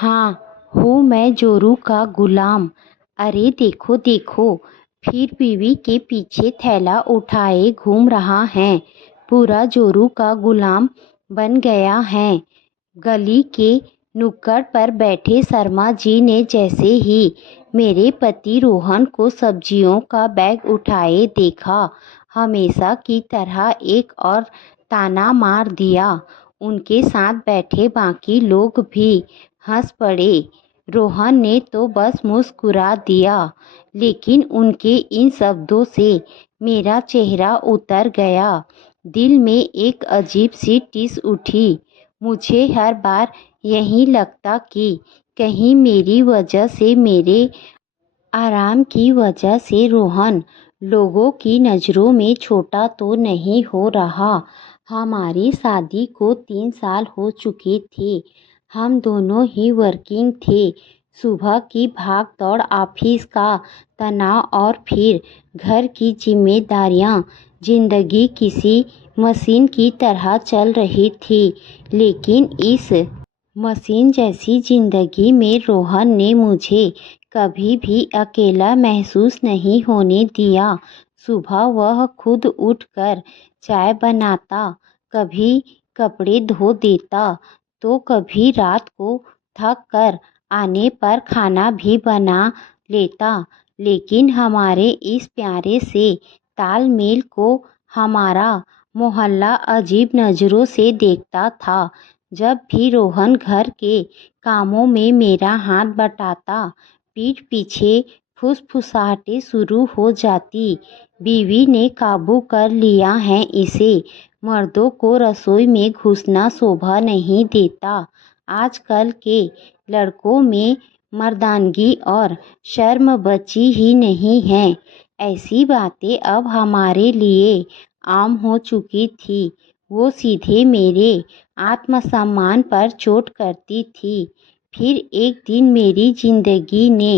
हाँ, हूँ मैं जोरू का गुलाम। अरे देखो देखो, फिर बीवी के पीछे थैला उठाए घूम रहा है। पूरा जोरू का गुलाम बन गया है। गली के नुक्कड़ पर बैठे शर्मा जी ने जैसे ही मेरे पति रोहन को सब्जियों का बैग उठाए देखा, हमेशा की तरह एक और ताना मार दिया। उनके साथ बैठे बाकी लोग भी हंस पड़े। रोहन ने तो बस मुस्कुरा दिया, लेकिन उनके इन शब्दों से मेरा चेहरा उतर गया। दिल में एक अजीब सी टिस उठी। मुझे हर बार यही लगता कि कहीं मेरी वजह से, मेरे आराम की वजह से रोहन लोगों की नज़रों में छोटा तो नहीं हो रहा। हमारी शादी को 3 साल हो चुके थे। हम दोनों ही वर्किंग थे। सुबह की भाग दौड़, ऑफिस का तनाव और फिर घर की जिम्मेदारियां, जिंदगी किसी मशीन की तरह चल रही थी। लेकिन इस मशीन जैसी जिंदगी में रोहन ने मुझे कभी भी अकेला महसूस नहीं होने दिया। सुबह वह खुद उठकर चाय बनाता, कभी कपड़े धो देता, तो कभी रात को थक कर आने पर खाना भी बना लेता। लेकिन हमारे इस प्यारे से तालमेल को हमारा मोहल्ला अजीब नज़रों से देखता था। जब भी रोहन घर के कामों में मेरा हाथ बटाता, पीठ पीछे फुसफुसाहटें शुरू हो जाती। बीवी ने काबू कर लिया है इसे। मर्दों को रसोई में घुसना शोभा नहीं देता। आजकल के लड़कों में मर्दानगी और शर्म बची ही नहीं है। ऐसी बातें अब हमारे लिए आम हो चुकी थी। वो सीधे मेरे आत्मसम्मान पर चोट करती थी। फिर एक दिन मेरी जिंदगी ने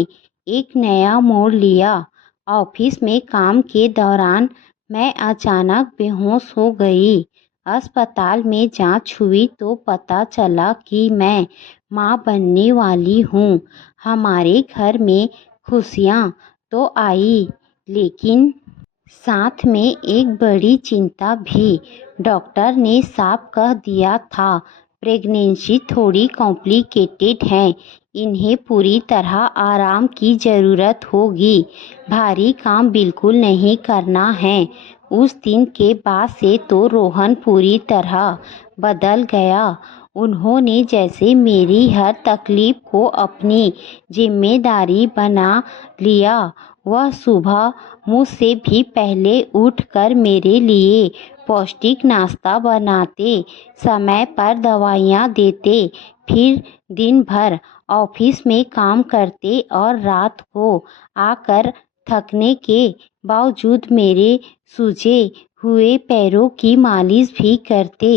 एक नया मोड़ लिया। ऑफिस में काम के दौरान मैं अचानक बेहोश हो गई। अस्पताल में जांच हुई तो पता चला कि मैं मां बनने वाली हूं। हमारे घर में खुशियां तो आई, लेकिन साथ में एक बड़ी चिंता भी। डॉक्टर ने साफ कह दिया था, प्रेगनेंसी थोड़ी कॉम्प्लिकेटेड है। इन्हें पूरी तरह आराम की ज़रूरत होगी। भारी काम बिल्कुल नहीं करना है। उस दिन के बाद से तो रोहन पूरी तरह बदल गया। उन्होंने जैसे मेरी हर तकलीफ को अपनी जिम्मेदारी बना लिया। वह सुबह मुझसे भी पहले उठकर मेरे लिए पौष्टिक नाश्ता बनाते, समय पर दवाइयाँ देते, फिर दिन भर ऑफिस में काम करते और रात को आकर थकने के बावजूद मेरे सूजे हुए पैरों की मालिश भी करते।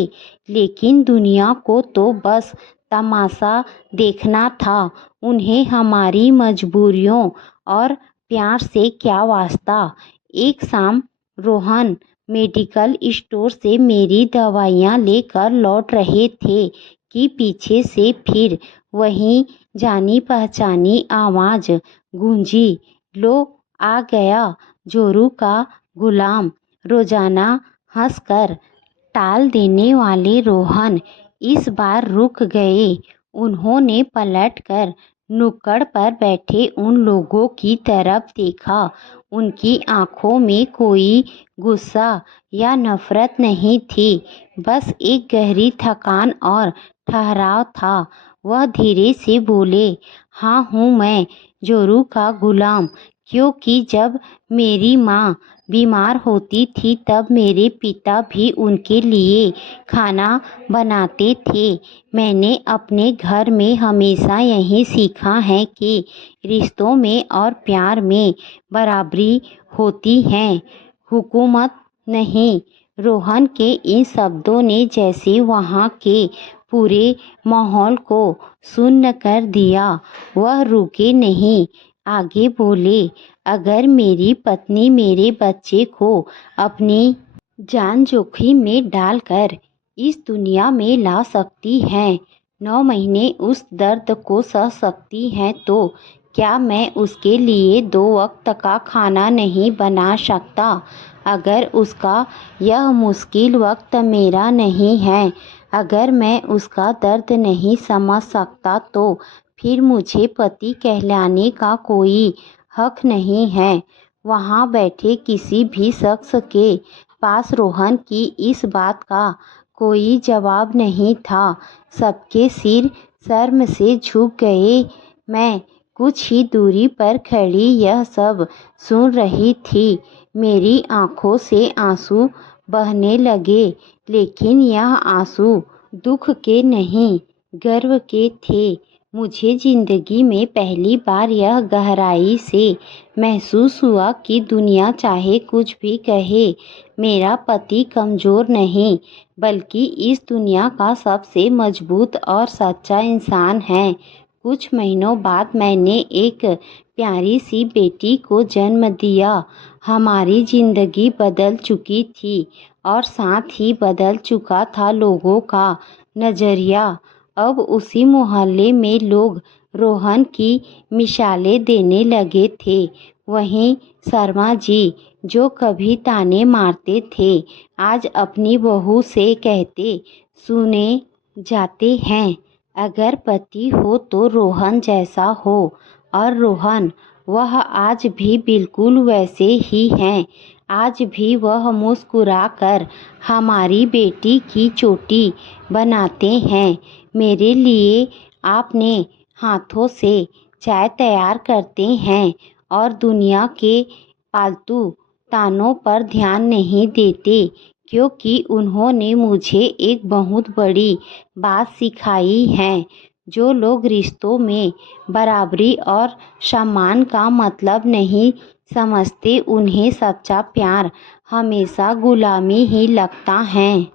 लेकिन दुनिया को तो बस तमाशा देखना था। उन्हें हमारी मजबूरियों और प्यार से क्या वास्ता। एक शाम रोहन मेडिकल स्टोर से मेरी दवाइयाँ लेकर लौट रहे थे कि पीछे से फिर वही जानी पहचानी आवाज़ गूंजी, लो आ गया जोरू का गुलाम। रोजाना हंसकर टाल देने वाले रोहन इस बार रुक गए। उन्होंने पलटकर नुक्कड़ पर बैठे उन लोगों की तरफ देखा। उनकी आंखों में कोई गुस्सा या नफरत नहीं थी, बस एक गहरी थकान और ठहराव था। वह धीरे से बोले, हाँ हूँ मैं जोरू का गुलाम, क्योंकि जब मेरी माँ बीमार होती थी तब मेरे पिता भी उनके लिए खाना बनाते थे। मैंने अपने घर में हमेशा यही सीखा है कि रिश्तों में और प्यार में बराबरी होती है, हुकूमत नहीं। रोहन के इन शब्दों ने जैसे वहाँ के पूरे माहौल को शून्य कर दिया। वह रुके नहीं, आगे बोले, अगर मेरी पत्नी मेरे बच्चे को अपनी जान जोखिम में डालकर इस दुनिया में ला सकती है, 9 महीने उस दर्द को सह सकती हैं तो क्या मैं उसके लिए 2 वक्त का खाना नहीं बना सकता? अगर उसका यह मुश्किल वक्त मेरा नहीं है, अगर मैं उसका दर्द नहीं समझ सकता तो फिर मुझे पति कहलाने का कोई हक नहीं है। वहाँ बैठे किसी भी शख्स के पास रोहन की इस बात का कोई जवाब नहीं था। सबके सिर शर्म से झुक गए। मैं कुछ ही दूरी पर खड़ी यह सब सुन रही थी। मेरी आंखों से आंसू बहने लगे, लेकिन यह आंसू दुख के नहीं, गर्व के थे। मुझे जिंदगी में पहली बार यह गहराई से महसूस हुआ कि दुनिया चाहे कुछ भी कहे, मेरा पति कमज़ोर नहीं बल्कि इस दुनिया का सबसे मजबूत और सच्चा इंसान है। कुछ महीनों बाद मैंने एक प्यारी सी बेटी को जन्म दिया। हमारी ज़िंदगी बदल चुकी थी और साथ ही बदल चुका था लोगों का नज़रिया। अब उसी मोहल्ले में लोग रोहन की मिसालें देने लगे थे। वहीं शर्मा जी, जो कभी ताने मारते थे, आज अपनी बहू से कहते सुने जाते हैं, अगर पति हो तो रोहन जैसा हो। और रोहन, वह आज भी बिल्कुल वैसे ही हैं। आज भी वह मुस्कुराकर हमारी बेटी की चोटी बनाते हैं। मेरे लिए अपने हाथों से चाय तैयार करते हैं और दुनिया के पालतू तानों पर ध्यान नहीं देते, क्योंकि उन्होंने मुझे एक बहुत बड़ी बात सिखाई है। जो लोग रिश्तों में बराबरी और सम्मान का मतलब नहीं समझते, उन्हें सच्चा प्यार हमेशा गुलामी ही लगता है।